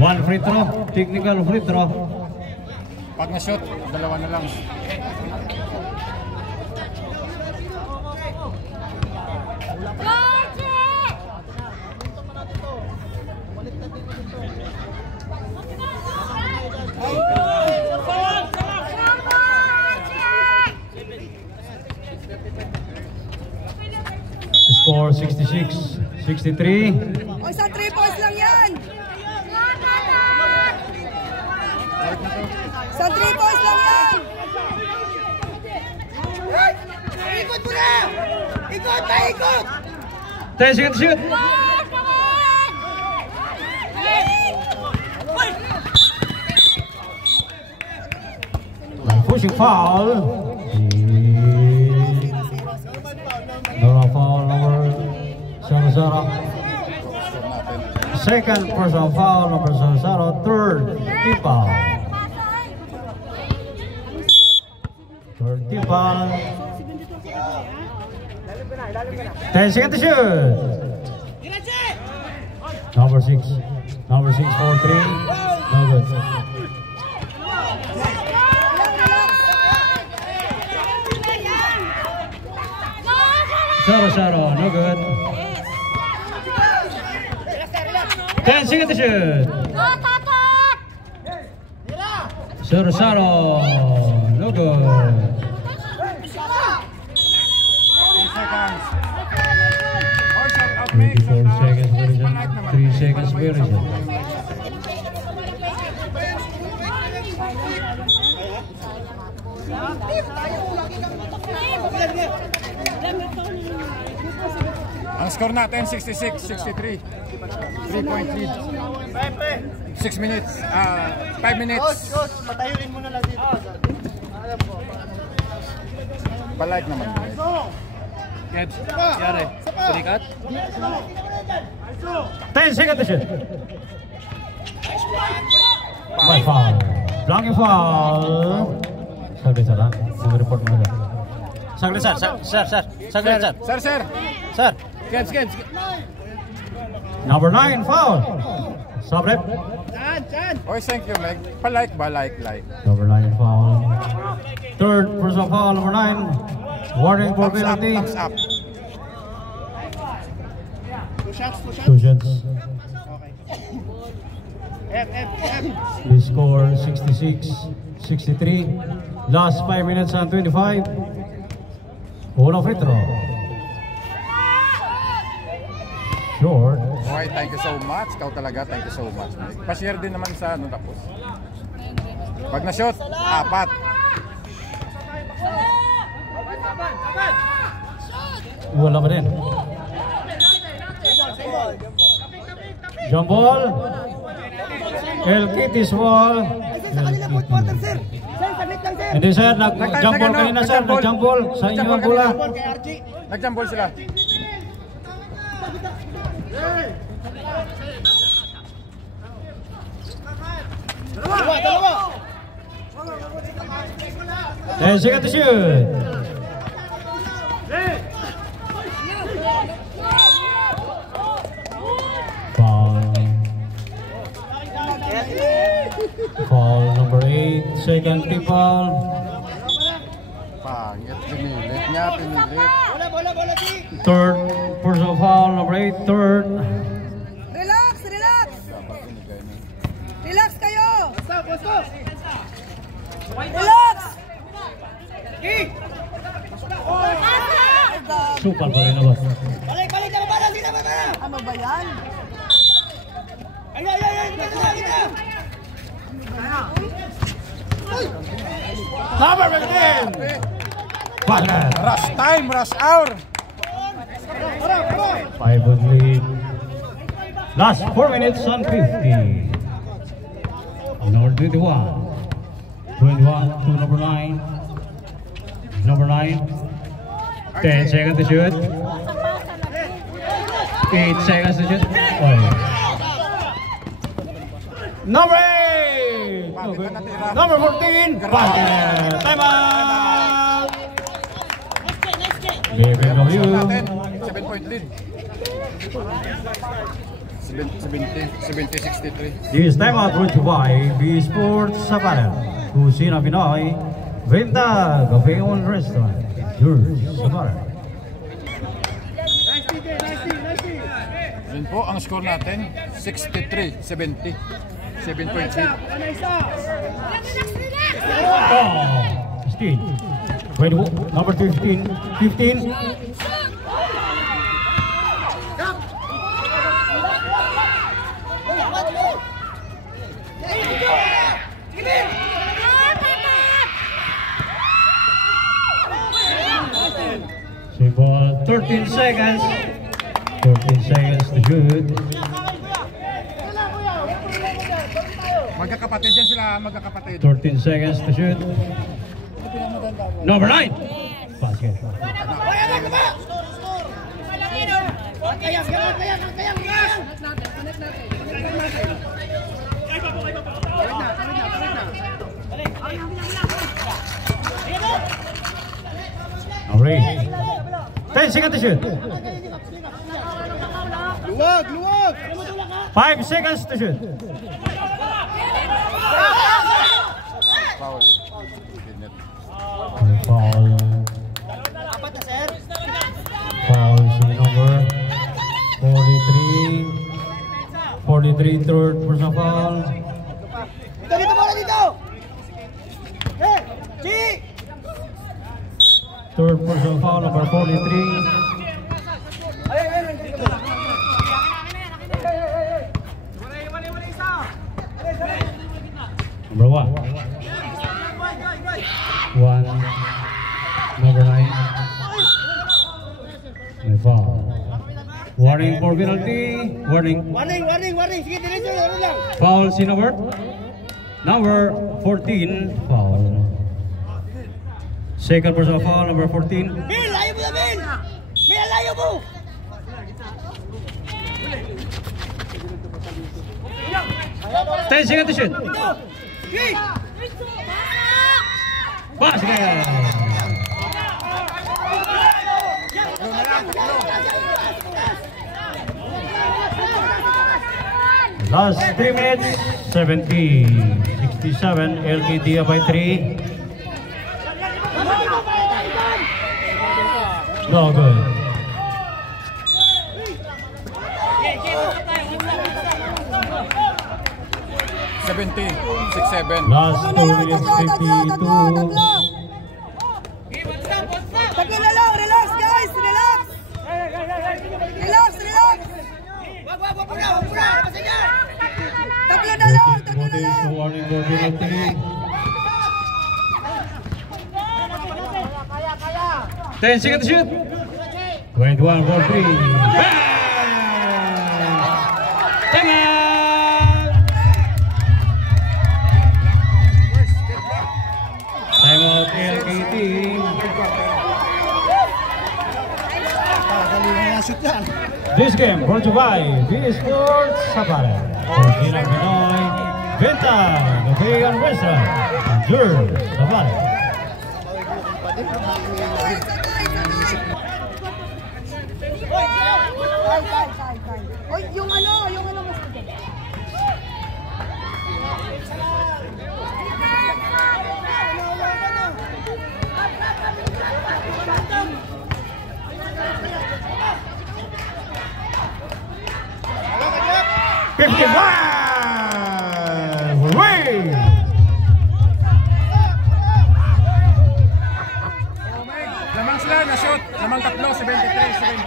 One free throw, technical free throw. Pag na-shoot, dalawa na lang. Score 66, 63. O, isang 3 points lang yan. Isang 3 points lang yan. Ikot mo na! Ikot na, ikot! 10 seconds to shoot. Pushing foul. Foul number Sarasara. Second personal foul number Sarasara. Third team foul. Third team foul. 10 seconds to shoot. Number 6 for 3. No good. Sarasara, no good. 10 seconds to shoot. Sarasara, no good. 24 seconds, 3 seconds, Ang score natin 66-63. 3-point lead. 6 minutes. 5 minutes. Coach, patayuin mo na lang dito. Palike naman. Kebs, yari. Tulikat. 10 seconds to shoot. By foul. Blocking foul. Saglit sir, ha? Mag-report mo agad. Saglit sir, sir. Saglit sir. Sir. Sir. Kebs. Number 9, foul. Stop rep. Oy, thank you, Meg. Palike ba? Like. Number 9, foul. Third personal foul, number 9. Warning for penalty. Thumbs up. 2 shots. We score 66-63. Last 5 minutes and 25. Una free throw. Short. Okay, thank you so much. Ikaw talaga, thank you so much, Meg. Pa-share din naman sa ano tapos. Pag na-shot, 4. Wala pa din. Jump ball. El Kitty's ball. Hindi sir, nag-jump ball kanina sir. Nag-jump ball sa inyong bola. Nag-jump ball sila. Dalawa. 10 seconds to shoot. Foul number 8, second tip foul. Pangit, pinilit niya. Bola, di. Third personal foul number 8, third. Relax. Relax kayo. Relax. Super pa rin naman. Balik na bala, di na bala. Ano ba yan? Ay, kita. Number 15. Bagay. Rush time, rush hour. 5 on lead. Last 4 minutes and 50. Number 21. 21 to number 9. Number 9. 10 seconds to shoot. 8 seconds to shoot. Number 8. No good. Number 14. Basket. Time out. BBW. 7-point lead. 70-63. This time out brought to you by B Sports Sabana. Kusina Pinoy. Venta Cafe and Restaurant. Yours, Sabana. Yun po ang score natin. 63-70. 7-point lead. Steve. Number 15. 15. Ball 13 seconds. 14 seconds to shoot. Magkakapatid yan sila, magkakapatid. 13 seconds to shoot. Number 9. Basket. Alright. 10 seconds to shoot. Luwag! 5 seconds to shoot. Foul. Foul. Foul sa number 43. 43 third personal foul. Dito bola dito. Chi! Third personal foul number 43. Number 1. 1, number 9. May foul. Warning for penalty. Warning. Warning. Sige, diretso. Ano lang? Foul si number 14. Foul. Second personal foul, number 14. Mil, layo mo na, Mil! Mil, layo mo! 10 seconds to shoot. Hey! Basket. Last 3 minutes, 70-67, LKD up by 3. No good. Last 2 minutes, 52. Tatlo na lang, relax guys, relax. Relax. Wag muna! Pasaya! Tatlo na lang. Warning for penalty. 10 seconds to shoot. 21 for 3. Bang! Time out! Time out LKT. This game brought to you by BD Sports Sapare. Original Pinoy, Venta, the Vegan Restaurant, and Jur Sapare. Oy, yung ano mas maganda. Lamang sila na shoot. Lamang tatlo, 73-70.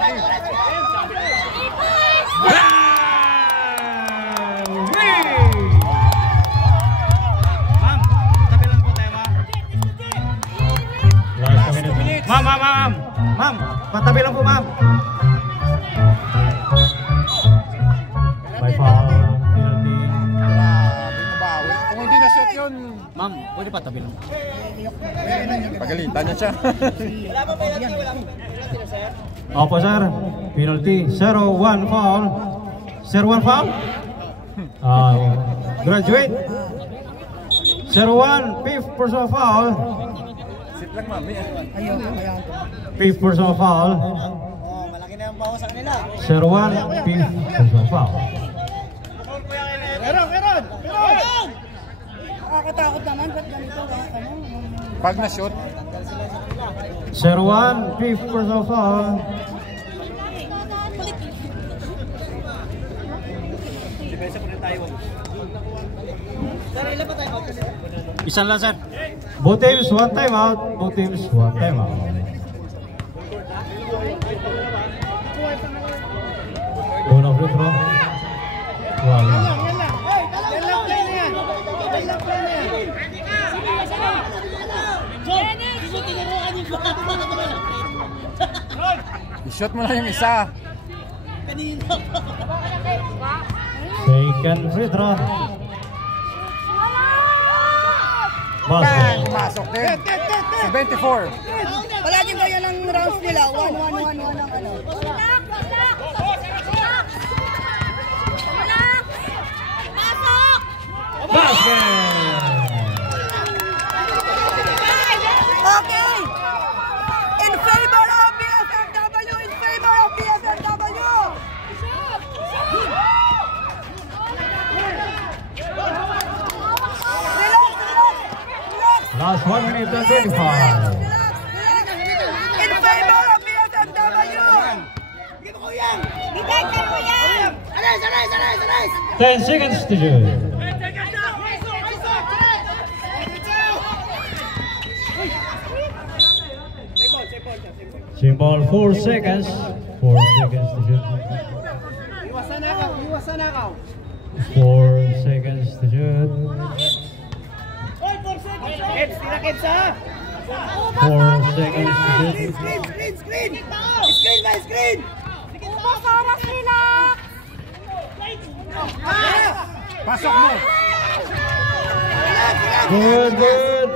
Ma'am, patabi lang po, ma'am. By foul, penalty. Kung hindi na shoot yun, Ma'am, pwede pa tabi lang. pagalitan niya siya. Wala pa penalty, wala pa. Opo, sir. Penalty. 0-1 foul. 0-1 foul? Graduate. 0-1, 5th personal foul. Sit lang, mami. Fifth personal foul. Oh, malaki na yung bawas sa kanila. 0-1, 5th personal foul. Meron! Nakakatakot naman, ba't ganito? Pag na shoot, 0-1, 5th personal foul. Depensa po rin tayo. Sir, ilan pa tayo? Isan lang, sir. Both teams, 1 timeout. Both teams, 1 timeout. Una free throw. Wala. i-shoot mo lang yung isa. Second free throw. Bang! Basket. Pasok din. 74. Palagi ba yan ang rounds nila? 1-1-1-1 ang ano? Basket. Okay! In favor of BFFW! In favor of BFFW! Relax! Last 1 minute and 25. In favor of BFFW! 10 seconds to shoot. Symbol 4 seconds. 4 seconds to shoot. Iwasan na ka. 4 seconds to shoot. Kids, tira kids ha! 4 seconds to shoot. Screen! Screen ba? Screen! Ubos oras nila. Pasok mo. Good, good.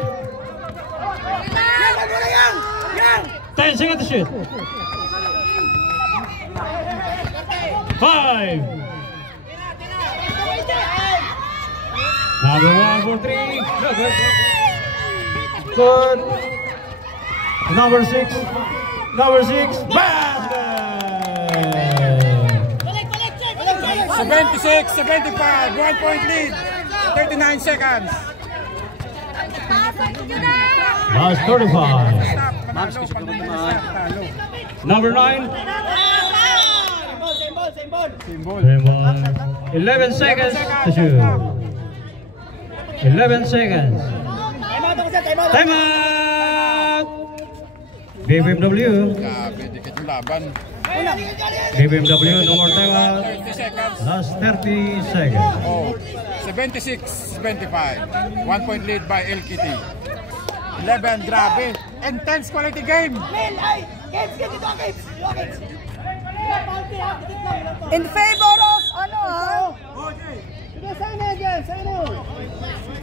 Yang! Wala yang! Yang! 10 seconds to shoot. 5. Number 1 for 3. No good. Good. Number 6. Number 6. Basket. 76-75. 1 point lead. 39 seconds. Last 35. Number 9. Symbol. 11 seconds to shoot. 11 seconds. Time out! BBMW. Grabe, dikit yung laban. BBMW, no more time out. 30 seconds. Last 30 seconds. Oh, 76-25. 1 point lead by LKT. 11, grabe. Intense quality game. In favor of ano ha?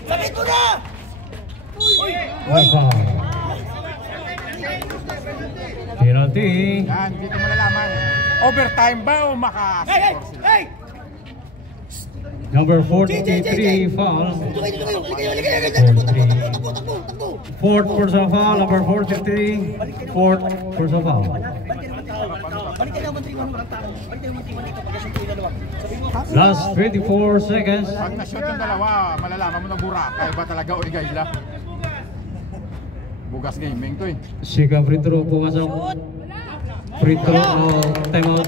Sakit mo na! One foul. Penalty. Yan, dito malalaman. Overtime ba o maka-score sila? Hey! Number 43 foul. Fourth personal foul. Number 43. Fourth personal foul. Last 24 seconds. Pag na-shoot yung dalawa, malalaman mo na Boracay ba talaga o Igayla. Bugas gaming to eh. Sika free throw pumasok. Free throw o time out.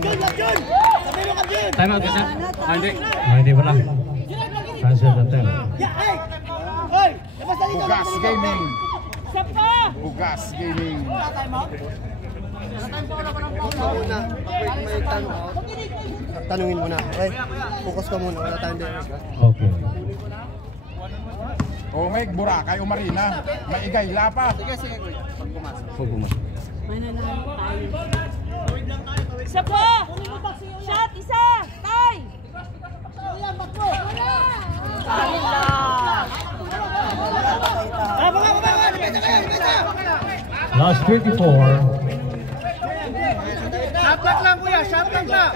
Time out kasi? Hindi. Hindi pala. Cancel the time out. Bugas gaming. Bugas gaming. Muna, may tanong. Tanungin muna. Okay? Focus ka muna. Wala tayong dito. Okay. O may Boracay o Marina. May Igayla pa. Isa po! Shot! Isa! Tay! Last 24. Shot clock lang kuya, shot clock lang.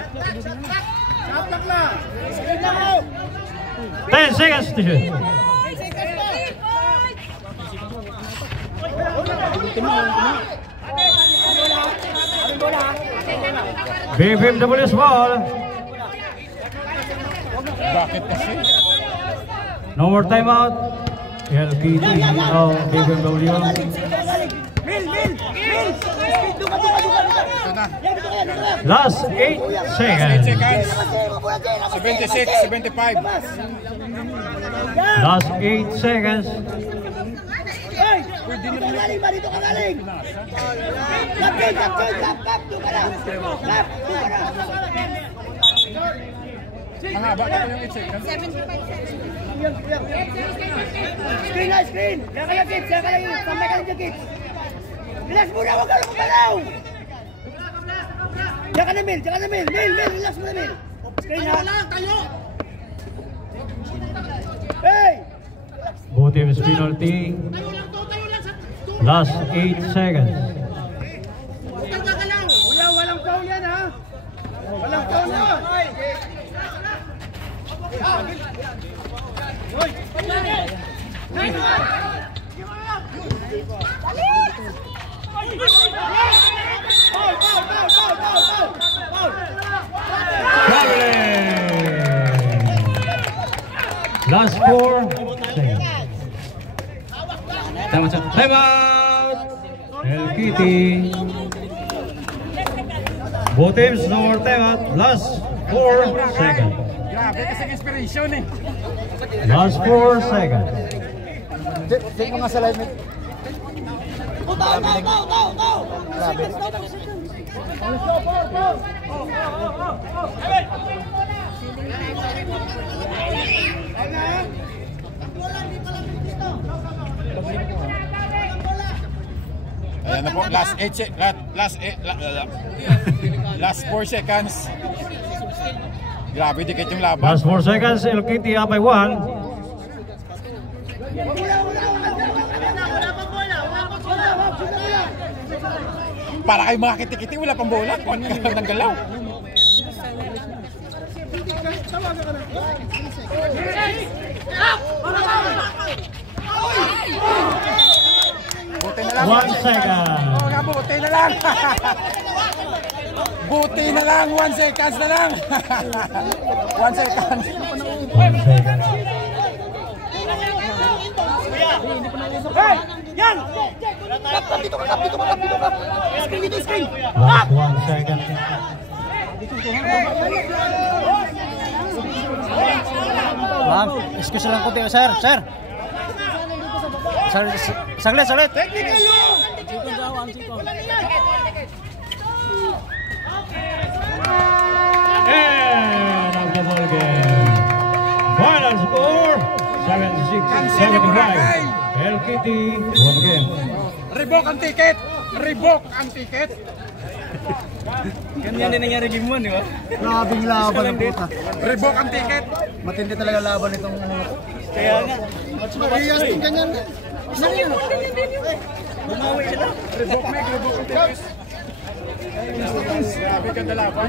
Shot clock lang. Screen lang mo. 10 seconds to shoot. BBMW's ball. Bakit kasi? No more timeout. LPT of BBMW. Ito na. Last 8 seconds. 8 seconds. 76-75. Last 8 seconds. Dito ka galing ba? Dito ka galing. Lapin, lapin, lap, doon ka na. Lap, doon ka na. Ang haba na yung 8 seconds. Screen na, screen. Yan ka lang, kids. Yan ka lang yun. Sambay ka lang dyan, kids. Relax muna, huwag ka lang kumalaw. Yan ka na, Mil. Yan ka na, Mil. Mil, relax muna, Mil. Screen na. Hey! Both teams penalty. Last 8 seconds. Kuya, walang foul yan, ha? Walang foul yan. Last 4 seconds. Time out. LKT. Both teams no more time out. Last 4 seconds. Grabe kasi inspiration eh. Last 4 seconds. Check mo nga sa live. Grabe. Ayan na po, last 4 seconds. Grabe dikit yung laban. Last 4 seconds, LKT up by 1. Para kayo mga kiti-kiti, wala pang bola. Kuhan ka lang ng galaw. Buti na lang. 1 second. Oo nga, buti na lang. Buti na lang, 1 seconds na lang. 1 second. 1 second. Hey! Yan! Kap, dito ka, kap, dito ka, kap, dito ka. Screen, dito, screen. Last 1 second. Ma'am, excuse lang konti, sir. Sir. Saglit. Technical yun! And of the ball game. Final score 76-75. LKT won game. Revoke ang ticket! Revoke ang ticket! Ganyan din nangyari game 1, di ba? Grabing laban ng puta. Revoke ang ticket! Matindi talaga laban itong Kaya nga. Parehas din ganyan. Bumawi sila. Revoke ang ticket! Grabe ganda laban.